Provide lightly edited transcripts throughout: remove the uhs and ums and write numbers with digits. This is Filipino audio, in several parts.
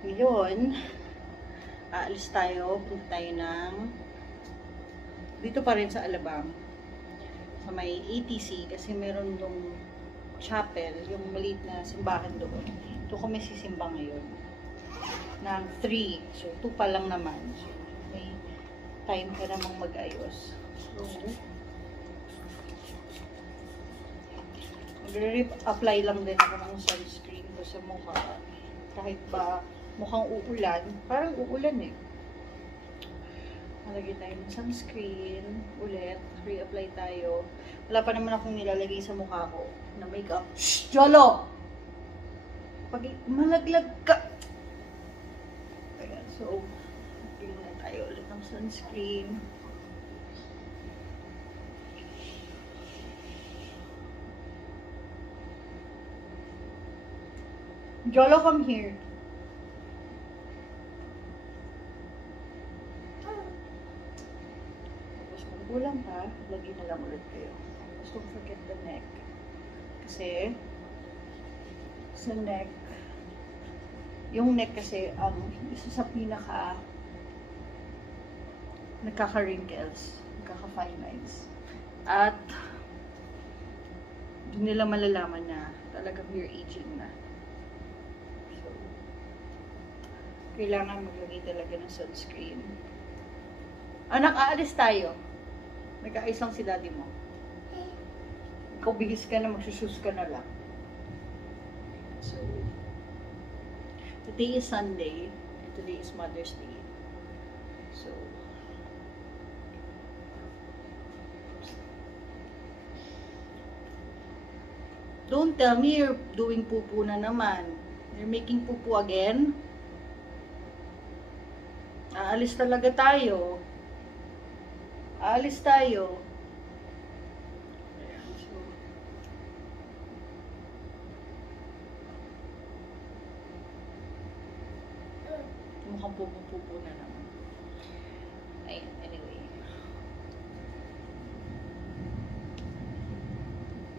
Ngayon, aalis tayo. Punta tayo ng dito pa rin sa Alabang. Sa may ATC kasi meron dong chapel, yung maliit na simbahan doon. Ito kami sisimba ngayon. Ng 3. So, 2 pa lang naman. So, may time ka namang mag-ayos. So, mag-apply lang din ako ng sunscreen ko sa mukha. Kahit ba mukhang uulan, parang uulan eh. Malagay tayo ng sunscreen ulit. Re-apply tayo. Wala pa naman akong nilalagay sa mukha ko na makeup. Shhh! Jolo! Pag malaglag ka! Ayan, so, bigyan na tayo ulit ng sunscreen. Jolo, come here. Tapos kung kulang pa, lagyan na lang ulit kayo. Tapos don't forget the neck. Kasi, sa neck, yung neck kasi, isa sa pinaka nagkaka-wrinkles, nagkaka-fine lines. At, doon nila malalaman na talagang you're aging na. So, kailangan maglagay talaga ng sunscreen. Anak, aalis tayo. Nag-aayos lang si daddy mo. Ikaw bihis ka na, magsusus ka na lang. So, today is Sunday, and today is Mother's Day. So, don't tell me you're doing poo-poo na naman. You're making poo-poo again. Aalis talaga tayo. Aalis tayo. Ayan, so, mukhang pupupupuna na naman. Ayan, anyway.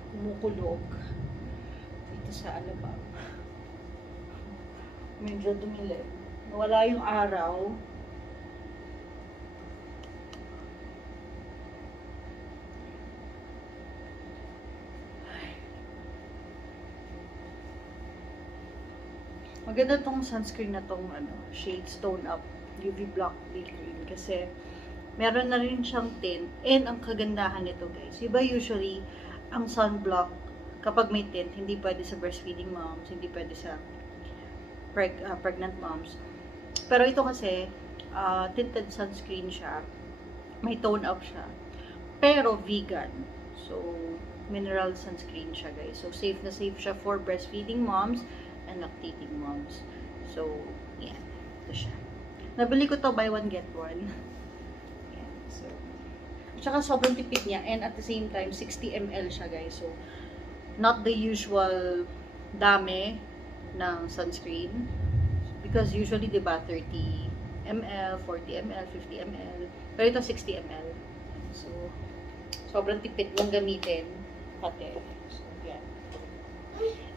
Kumukulog dito sa Alabang. Medyo dumilim. Nawala yung araw. Maganda tong sunscreen na tong shade Stone Up UV Block Day Cream kasi meron na rin siyang tint, and ang kagandahan nito guys, iba usually ang sunblock kapag may tint, hindi pwede sa breastfeeding moms, hindi pwede sa pregnant moms. Pero ito kasi tinted sunscreen siya, may tone up siya, pero vegan. So mineral sunscreen siya guys. So safe na safe siya for breastfeeding moms and lactating moms. So, yan. Ito siya. Nabili ko to buy one get one. Yan. So, at saka sobrang tipid niya. And at the same time, 60 ml siya guys. So, not the usual dami ng sunscreen. Because usually, diba, 30 ml, 40 ml, 50 ml. Pero ito, 60 ml. So, sobrang tipid mong gamitin. Pati. So, yan.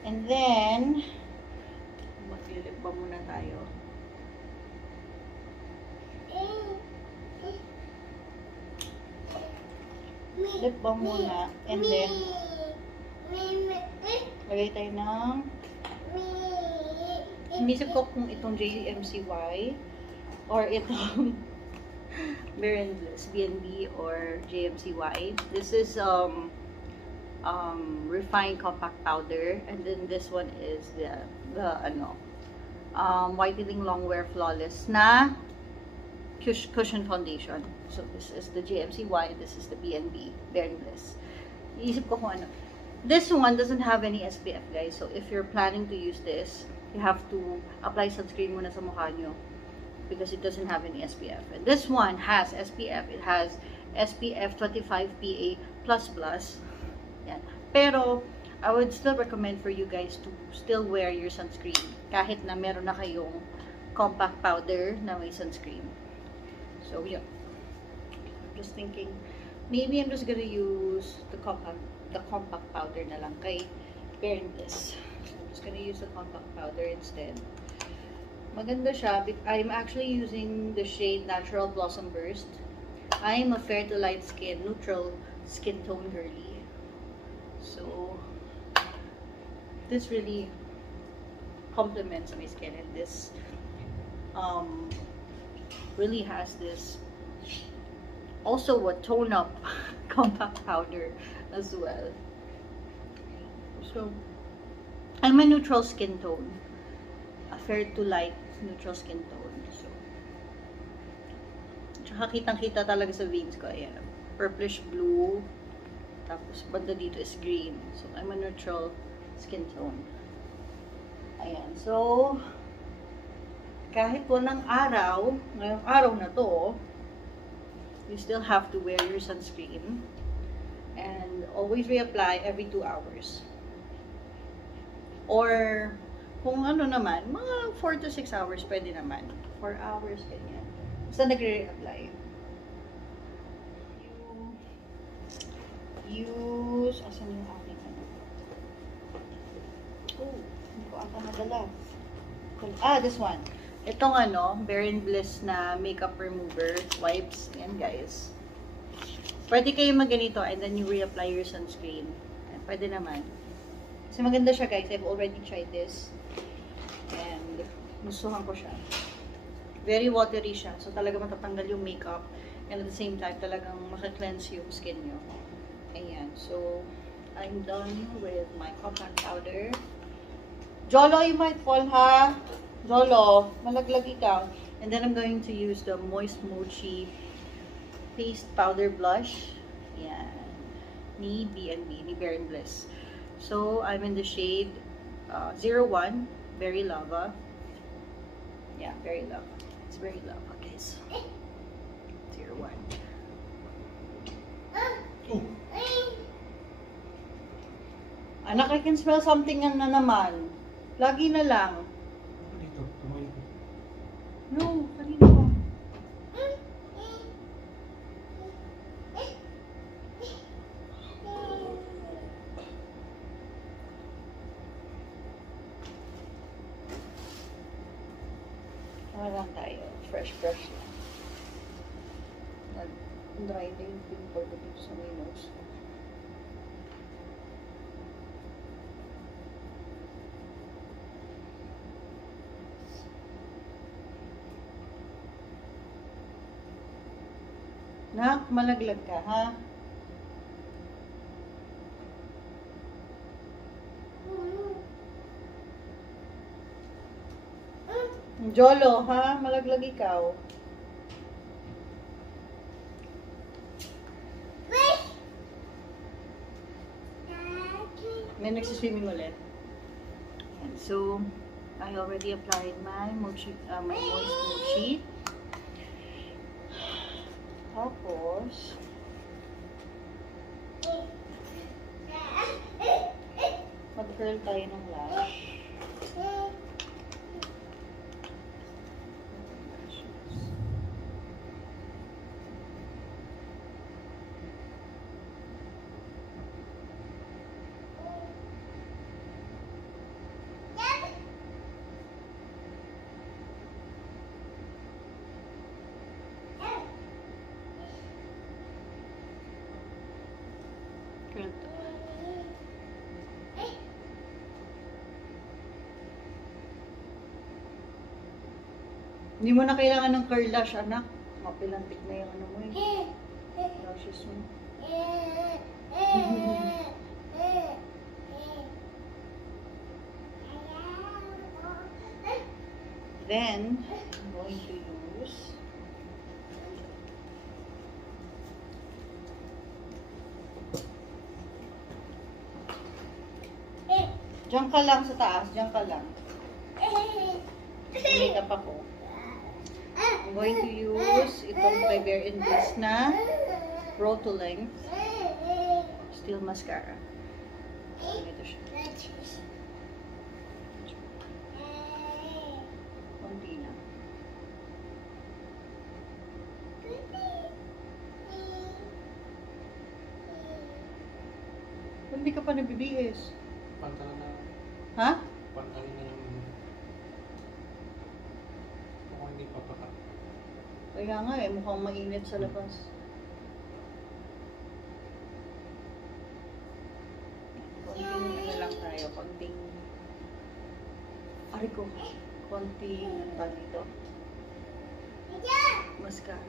And then, maglilip ba muna tayo? Lip balm muna. And then, lagay tayo ng inisip ko kung itong JMCY or itong Berendless BNB or JMCY. This is refined compact powder, and then this one is the whitening longwear flawless na cushion foundation. So this is the JMCY, this is the BNB Berendless. Iisip ko kung ano. This one doesn't have any SPF guys, so if you're planning to use this, you have to apply sunscreen muna sa mukha nyo because it doesn't have any SPF. And this one has SPF. It has SPF 25 PA++. Yan. Pero, I would still recommend for you guys to still wear your sunscreen kahit na meron na kayong compact powder na may sunscreen. So, yun. I'm just thinking, maybe I'm just gonna use the compact powder na lang kay Berendless. So, I'm just gonna use the compact powder instead. Maganda siya. I'm actually using the shade Natural Blossom Burst. I'm a fair to light skin, neutral skin tone girly. So, this really complements my skin, and this really has this also a tone up compact powder as well. So, I'm a neutral skin tone. A fair to light neutral skin tone. So, tsaka kitang-kita talaga sa veins ko. Ayan. Purplish blue. Tapos, banda dito is green. So, I'm a neutral skin tone. Ayan. So, kahit walang araw, ngayong araw na to, you still have to wear your sunscreen. And always reapply every 2 hours. Or, kung ano naman, mga 4 to 6 hours pwede naman. 4 hours, ganyan. Basta nagre-reapply. Use, asan yung aking ano? Oh, hindi ko ata nadala. This one. Itong ano, Bare & Bliss na makeup remover wipes. Yan, guys. Pwede kayo magganito and then you reapply your sunscreen. Pwede naman. Kasi maganda siya, guys. I've already tried this. And gustuhan ko siya. Very watery siya. So talaga matatanggal yung makeup. And at the same time, talagang maka-cleanse yung skin nyo. Ayan. So, I'm done with my compact powder. Jolo, you might fall, ha? Jolo, malaglag ikaw. And then I'm going to use the Moist Mochi Paste Powder Blush. Ayan. Ni B&B, ni Bare & Bliss. So, I'm in the shade 01, Berry Lava. Yeah, Berry Lava. It's Berry Lava, guys. 01. Oh. Anak, I can smell something na naman. Lagi na lang. Dito, tumayo. No, kanina pa. Ano lang tayo? Fresh brush lang. Nag-dry na yung pimple ko dito sa may nose. Nak, malaglag ka, ha? Jolo, ha? Malaglag ikaw. May nagsiswimming ulit. And so, I already applied my mochi, my moist mochi. Tapos, mag-curl tayo ng lash. Hindi mo na kailangan ng curl lash, anak. Mapilantik na yung ano mo eh. Lashes mo. Then, I'm going to use diyan ka lang sa taas, diyan ka lang. Makeup ako. I'm going to use itong kay Bare & Bliss na Pro to Length Steel Mascara. Ito siya. Konti na. Hindi ka pa nabibihis. Pantalan na. Ha? Pantalan na lang. Hindi papatak. Kaya nga eh, mukhang mainit sa labas. Konting ano lang tayo, konting... Ari ko, konting ano ba dito? Mascara.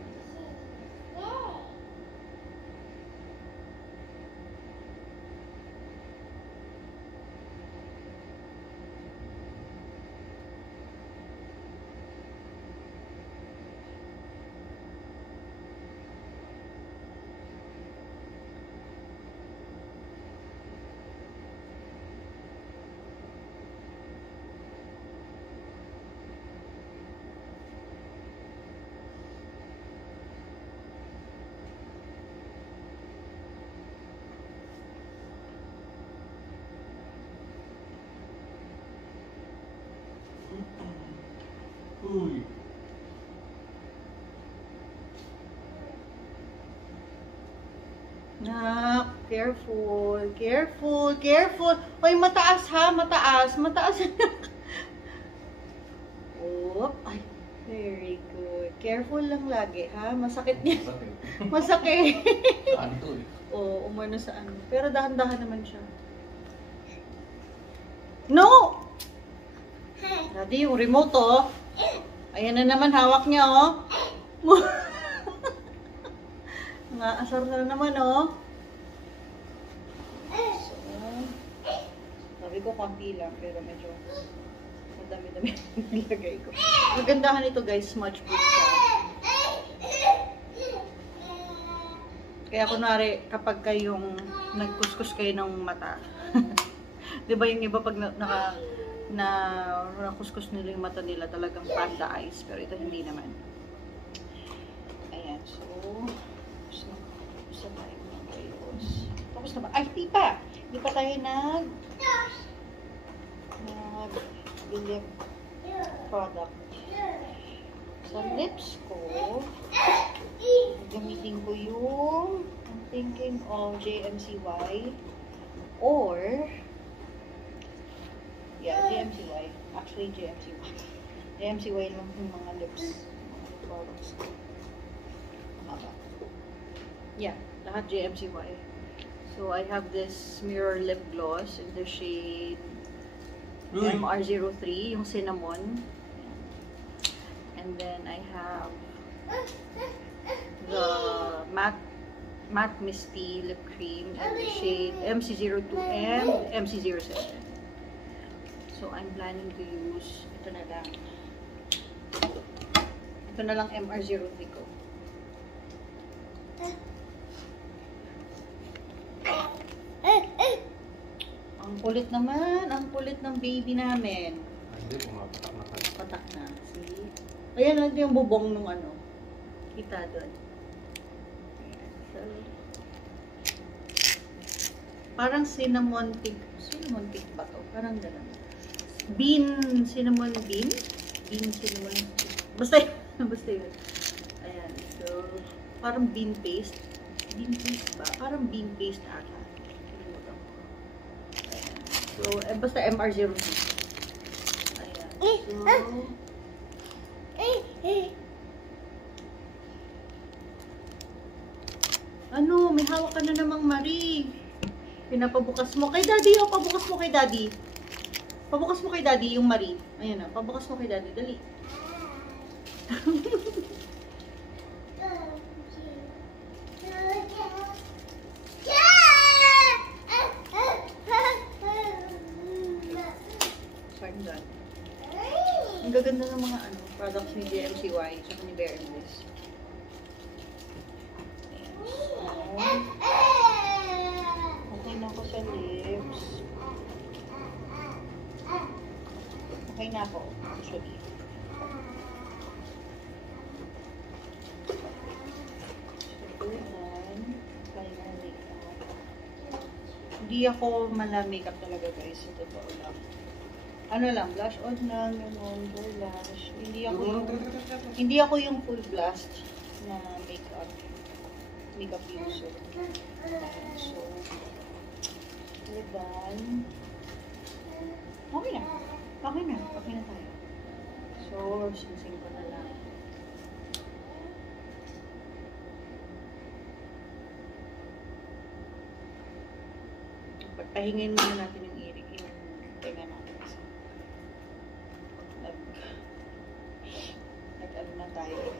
Uy! Nak, careful, careful, careful. Hoy, mataas ha, mataas, mataas. Oop, ay, very good. Careful lang lagi ha, masakit niya. Masakit. Ano to eh? Oo, umano sa ano. Pero dahan-dahan naman siya. No! Daddy, yung remote oh. Ayan na naman, hawak niya oh. Nga, asar na naman oh. So, sabi ko konti lang, pero medyo madami-dami nilagay ko. Magandahan ito guys, smudge proof siya. Kaya kunwari, kapag kayong nagkuskus kayo ng mata, di ba yung iba pag nakuskus nila yung mata nila, talagang panda eyes, pero ito hindi naman. Ayan, so, tapos na ba? Ay, di pa! Di pa tayo nag-bilip product. Sa lips ko, gamitin ko yung, I'm thinking of JMCY or yeah, JMCY. Actually, JMCY. JMCY lang yung mga lips. Mga products. Maba. Yeah, lahat JMCY. So, I have this mirror lip gloss in the shade MR03, yung cinnamon. And then, I have the matte misty lip cream in the shade MC02 and MC07. So, I'm planning to use, ito na lang. Ito na lang MR03 ko. Ang kulit naman, ang kulit ng baby namin. Hindi, pumapatak na kayo. Patak na, see? Ayan lang yung bubong nung ano. Kita doon. Ayan, so, parang cinnamon pig ba to? Parang gano'n. Cinnamon bean? Cinnamon. Basta yun. Ayan, so, parang bean paste. Bean paste ba? Parang bean paste ata. So, basta MR03. Ayan. So, ano, may hawak ka na namang Marie. Pinapabukas mo kay Daddy. O, pabukas mo kay Daddy. Pabukas mo kay Daddy yung Marie. Ayan na, pabukas mo kay Daddy. Dali. Ang gaganda ng mga products ni JMCY at ni Bare Bliss. Okay na ako sa lips. Okay na ako, actually. So, yan. Final makeup. Hindi ako makeup talaga guys. Sa totoo lang. Ano lang, blush on lang, gano'n, blush. Hindi ako yung full blast na makeup user. So, we're done. Okay na. Okay na tayo. So, sinsing ko na lang. pahingin muna natin yung irik, yung tenga natin. Kasi nag-ano na tayo.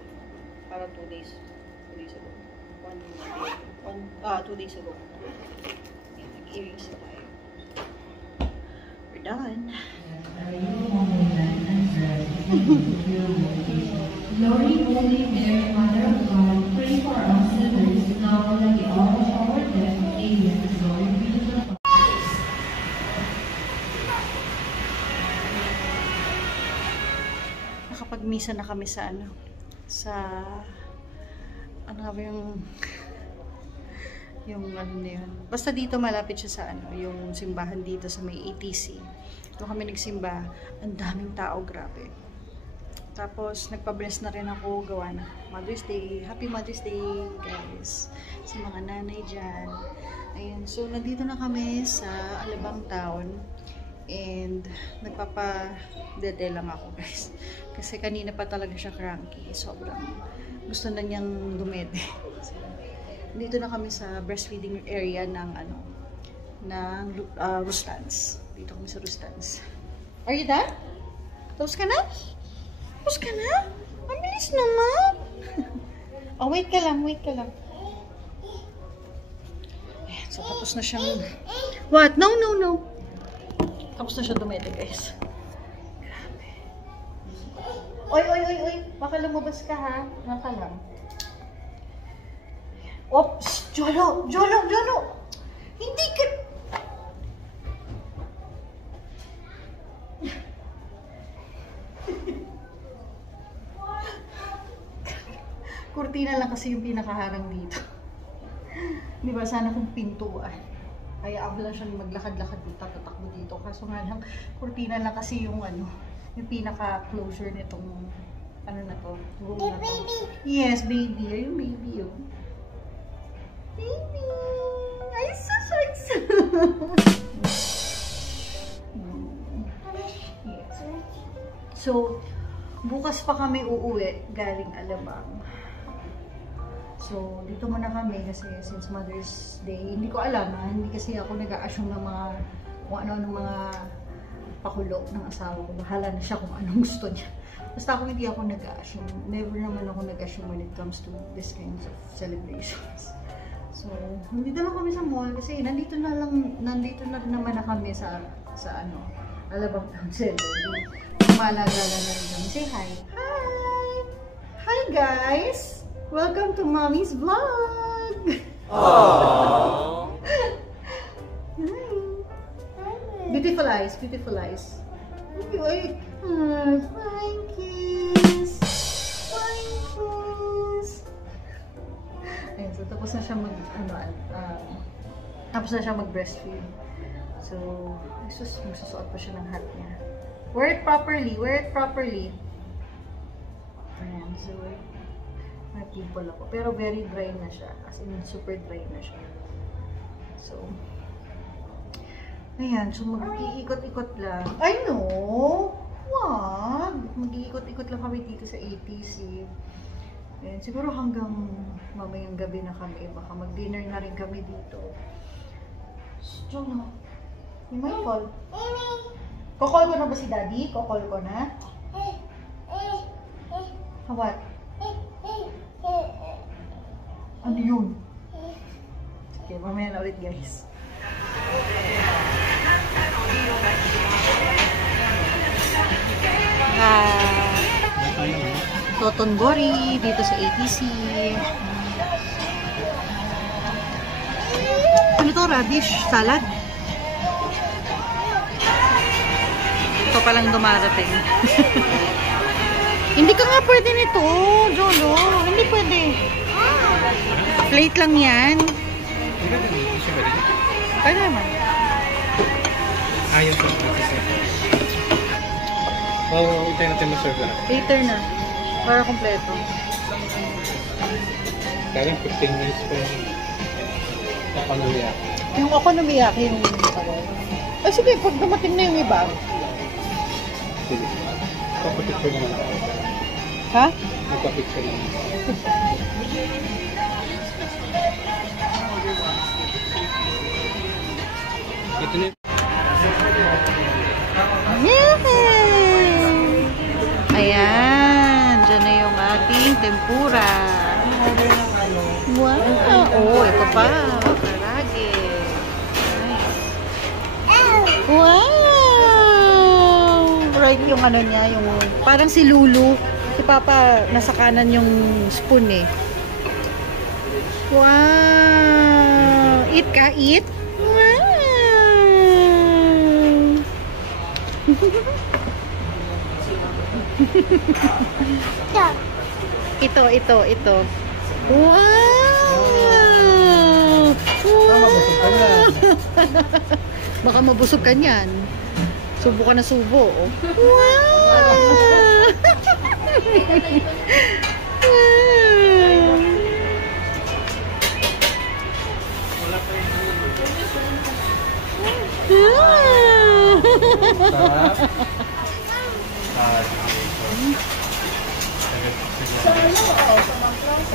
Para 2 days. 2 days ago. 2 days ago. Yan, nag-earrings na tayo. We're done. Glory, Holy Mary, Mother of God, pray for us sinners, now and at the hour of our death. Amen. Glory be to the Father. Nakapag-misa na kami sa ano nga ba yung ano na yun. Basta dito malapit siya sa ano, yung simbahan dito sa may ATC. Doon kami nagsimba. Ang daming tao, grabe. Tapos, nagpa-bless na rin ako, gawa na Mother's Day. Happy Mother's Day, guys. Sa mga nanay dyan. Ayan, so, nandito na kami sa Alabang Town. And, nagpapa-dede lang ako, guys. Kasi kanina pa talaga siya cranky. Sobrang gusto na niyang dumede. So, dito na kami sa breastfeeding area ng, Rustans. Dito kami sa Rustans. Are you done? Tapos ka na? Tapos ka na? Ang bilis naman. Oh, wait ka lang, wait ka lang. Ayan, so tapos na siyang... What? No, no, no. Tapos na siya dumede, guys. Grabe. Oy, oy, oy, oy. Baka lumabas ka, ha? Naka lang. Oops! Jolo! Jolo! Jolo! Hindi ka... Kurtina lang kasi yung pinakaharang dito. Di ba? Sana kung pintuan. Kaya ako lang siyang maglakad-lakad dito, tatakbo dito. Kaso nga lang, kurtina lang kasi yung yung pinaka-closure nitong ano na to. Room na to. Baby! Yes, baby. Are you baby? Oh? Baby! Ay, sus! Yes. So, bukas pa kami uuwi galing Alabang. So, dito muna kami kasi since Mother's Day, hindi ko alam hindi kasi ako nag-a-assume ng mga kung ano ng mga pakulo ng asawa ko. Bahala na siya kung anong gusto niya. Basta ako hindi ako nag-a-assume. Never naman ako nag-assume when it comes to this kinds of celebrations. So, nandito lang kami sa mall kasi nandito na naman na kami sa Alabang Town Center. Malagala na rin kami. Say hi! Hi! Hi guys! Welcome to Mommy's Vlog! Aww! Beautiful eyes, beautiful eyes. Flying kiss! Flying kiss! Ayun, so tapos na siya mag-breastfeed. So, magsusuot pa siya ng hat niya. Wear it properly, wear it properly. Ayan, so, may pimple ako. Pero very dry na siya. As in, super dry na siya. So, ayan. So, mag-iikot-ikot lang. I know! Wag! Mag-iikot-ikot lang kami dito sa ATC. Ayan. Siguro hanggang mamayang gabi na kami. Baka mag-dinner na rin kami dito. So, no. You might call. Kokol ko na ba si Daddy? Kokol ko na? What? Ano yun? Okay, mamaya na ulit guys. Totonbori dito sa ATC. Ano to? Radish salad? Ito palang dumarating. Hindi ka nga pwede nito, Jolo. Hindi pwede. Plate lang yan. Pwede naman. Ayun po. Oo, itay natin ma-serve na. Later na. Para kompleto. Kaya 15 minutes po yung okonomiyaki. Yung okonomiyaki yung ay sige, pag dumating na yung iba. Sige. Magpa-picture naman ako. Ha? Magpa-picture naman. Ito na. Yay! Ayan, dyan na yung ating tempura. Wow! Oh, ito pa. Karage. Nice. Wow! Right yung ano niya, yung parang si Lulu. Si Papa, nasa kanan yung spoon eh. Wow! Eat ka, eat? Wow! Ito. Wow! Wow! Baka mabusog ka niyan. Subo ka na subo. Oh. Wow!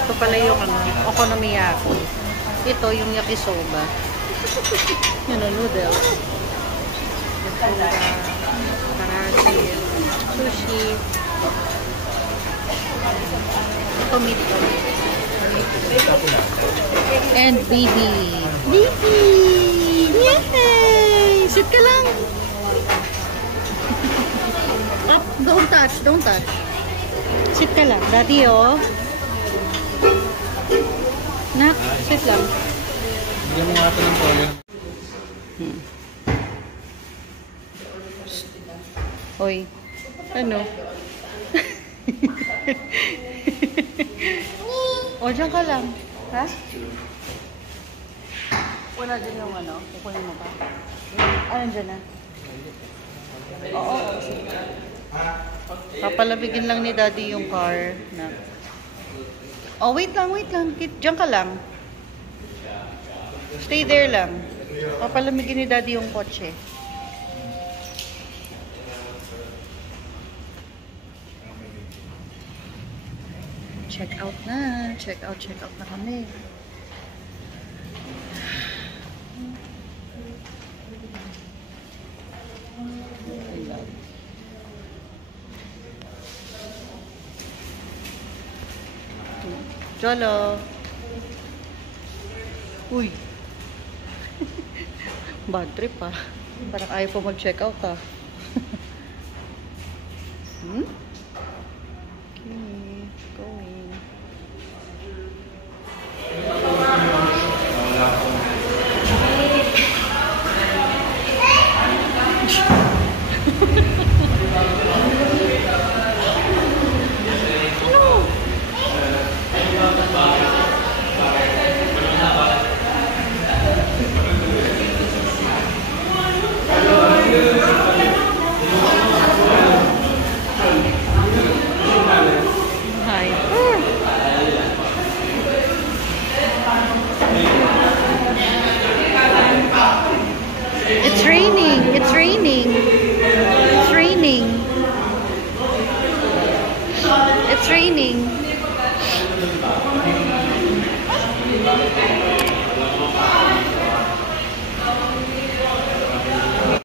Ito pala yung okonomiyaki. Ito yung yakisoba. Yun ang noodles. Tempura, karaage, sushi. Ito meat. And baby. Baby! Yay! Sit ka lang. Up, don't touch. Sit ka lang. Daddy, oh. Nak, sit lang. Bigyan mo nga ito ng toyo. Hoy. Ano? O, dyan ka lang. Ha? Wala dyan yung ano? Kukunin mo ba? Ano dyan na? Oo. Papalabigin lang ni Daddy yung car. Na. Oh, wait lang. Diyan ka lang. Stay there lang. Papalamigin ni Daddy yung kotse. Check out na. Check out na kami. Jolo. Uy. Bad trip ah. Parang ayaw po mag-check out ah. Okay. Going. It's raining.